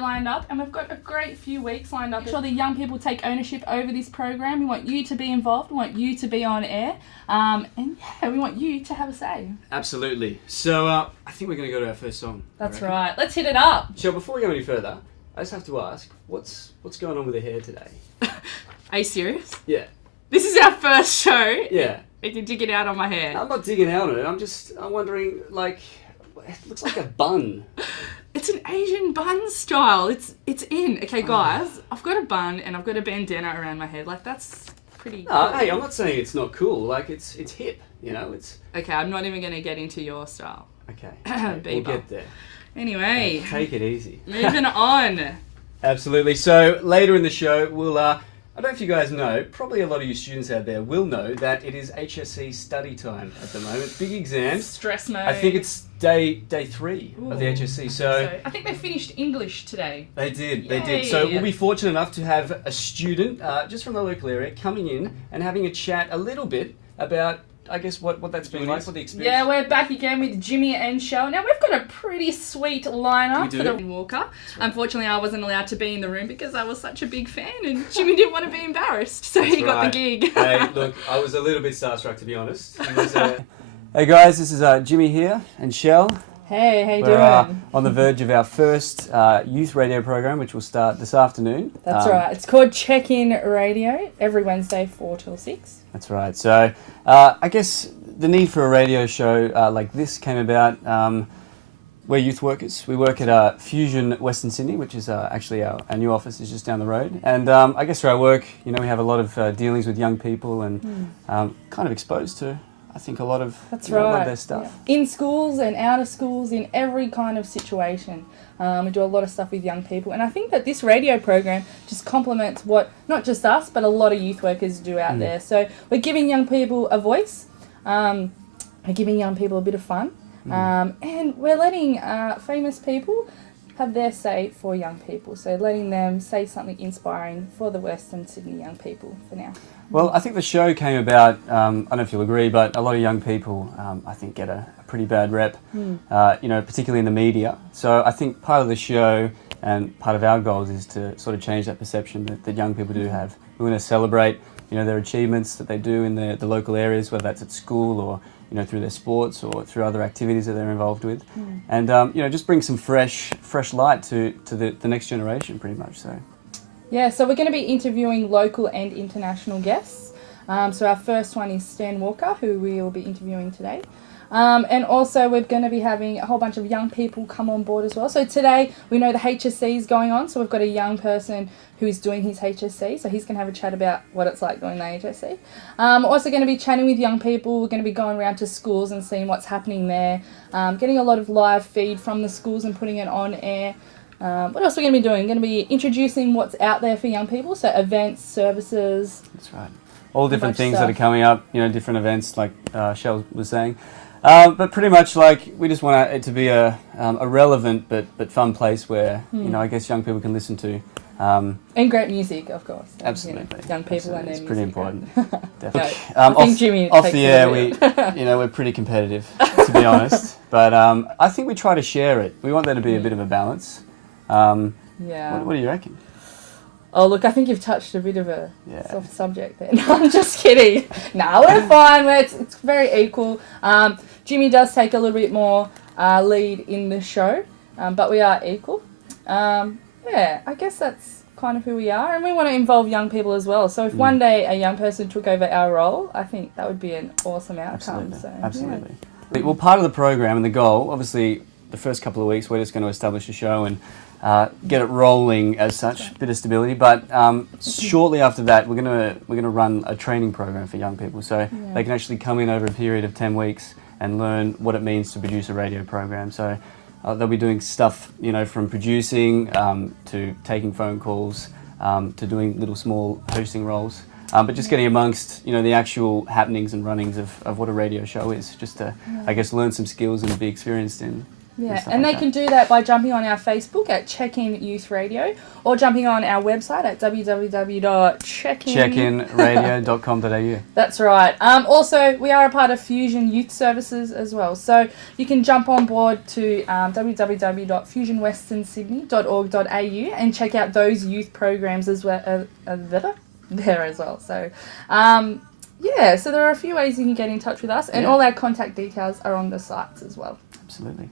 lined up, and we've got a great few weeks lined up. Make sure the young people take ownership over this program. We want you to be involved. We want you to be on air. And yeah, we want you to have a say. Absolutely. So I think we're going to go to our first song. That's right. Let's hit it up. Michelle, before we go any further, I just have to ask, what's going on with the hair today? Are you serious? Yeah. This is our first show. Yeah. You're digging out on my hair. I'm not digging out on it. I'm wondering, like, it looks like a bun. It's an Asian bun style. It's in. Okay, guys, I've got a bun and I've got a bandana around my head. Like, that's pretty cool. Hey, I'm not saying it's not cool. Like, it's hip, you know? It's... Okay, I'm not even going to get into your style. Okay. We'll get there. Anyway. Take it easy. Moving on. Absolutely. So, later in the show, we'll... I don't know if you guys know, probably a lot of you students out there will know that it is HSC study time at the moment. Big exams. Stress mode. I think it's day 3 of the HSC. So I think they finished English today. They did. Yay. So we'll be fortunate enough to have a student just from the local area coming in and having a chat a little bit about, I guess, what that's been like, what the experience. Yeah, we're back again with Jimmy and Shell. Now, we've got a pretty sweet lineup for the Walker. Right. Unfortunately, I wasn't allowed to be in the room because I was such a big fan and Jimmy didn't want to be embarrassed, so he got the gig. Hey, look, I was a little bit starstruck, to be honest. Hey guys, this is Jimmy here and Shell. Hey, how you doing? On the verge of our first youth radio program, which will start this afternoon. That's right. It's called Check-In Radio, every Wednesday, 4 till 6. That's right. So I guess the need for a radio show like this came about. We're youth workers. We work at Fusion Western Sydney, which is actually our new office is just down the road. And I guess through our work, you know, we have a lot of dealings with young people and kind of exposed to, I think, a lot of, a lot of their stuff. Yeah. In schools and out of schools, in every kind of situation. We do a lot of stuff with young people. And I think that this radio program just complements what, not just us, but a lot of youth workers do out there. So we're giving young people a voice. We're giving young people a bit of fun. And we're letting famous people have their say for young people. So letting them say something inspiring for the Western Sydney young people for now. Well, I think the show came about, I don't know if you'll agree, but a lot of young people, I think, get a pretty bad rep, you know, particularly in the media. So I think part of the show and part of our goals is to sort of change that perception that young people do have. We want to celebrate, you know, their achievements that they do in the local areas, whether that's at school or, you know, through their sports or through other activities that they're involved with. And, you know, just bring some fresh light to the next generation, pretty much, so. Yeah, so we're going to be interviewing local and international guests. So our first one is Stan Walker, who we will be interviewing today. And also we're going to be having a whole bunch of young people come on board as well. So today we know the HSC is going on, so we've got a young person who is doing his HSC, so he's going to have a chat about what it's like doing the HSC. We're also going to be chatting with young people. We're going to be going around to schools and seeing what's happening there, getting a lot of live feed from the schools and putting it on air. What else are we going to be doing? We're going to be introducing what's out there for young people, so events, services. That's right. All different things that are coming up, you know, different events like Shell was saying. But pretty much, like, we just want it to be a relevant but fun place where, you know, I guess young people can listen to. And great music, of course. Absolutely. You know, young people and their music. It's pretty important. Definitely. I think Jimmy off the air, you know, we're pretty competitive, to be honest. But I think we try to share it. We want there to be a bit of a balance. Yeah. What do you reckon? Oh, look, I think you've touched a bit of a soft subject there. No, I'm just kidding. No, we're fine. It's very equal. Jimmy does take a little bit more lead in the show, but we are equal. Yeah, I guess that's kind of who we are, and we want to involve young people as well. So if one day a young person took over our role, I think that would be an awesome outcome. Absolutely. Well, part of the program and the goal, obviously, the first couple of weeks, we're just going to establish a show and get it rolling as such, a bit of stability. But shortly after that, we're gonna run a training program for young people, so they can actually come in over a period of 10 weeks and learn what it means to produce a radio program. So they'll be doing stuff, you know, from producing to taking phone calls to doing little small hosting roles. But just getting amongst, you know, the actual happenings and runnings of what a radio show is, just to, I guess, learn some skills and be experienced in Yeah, stuff and like they can do that by jumping on our Facebook at Check-In Youth Radio or jumping on our website at www.checkinradio.com.au. That's right. Also, we are a part of Fusion Youth Services as well. So you can jump on board to www.fusionwesternsydney.org.au and check out those youth programs as well there as well. So, yeah, so there are a few ways you can get in touch with us, and all our contact details are on the sites as well. Absolutely.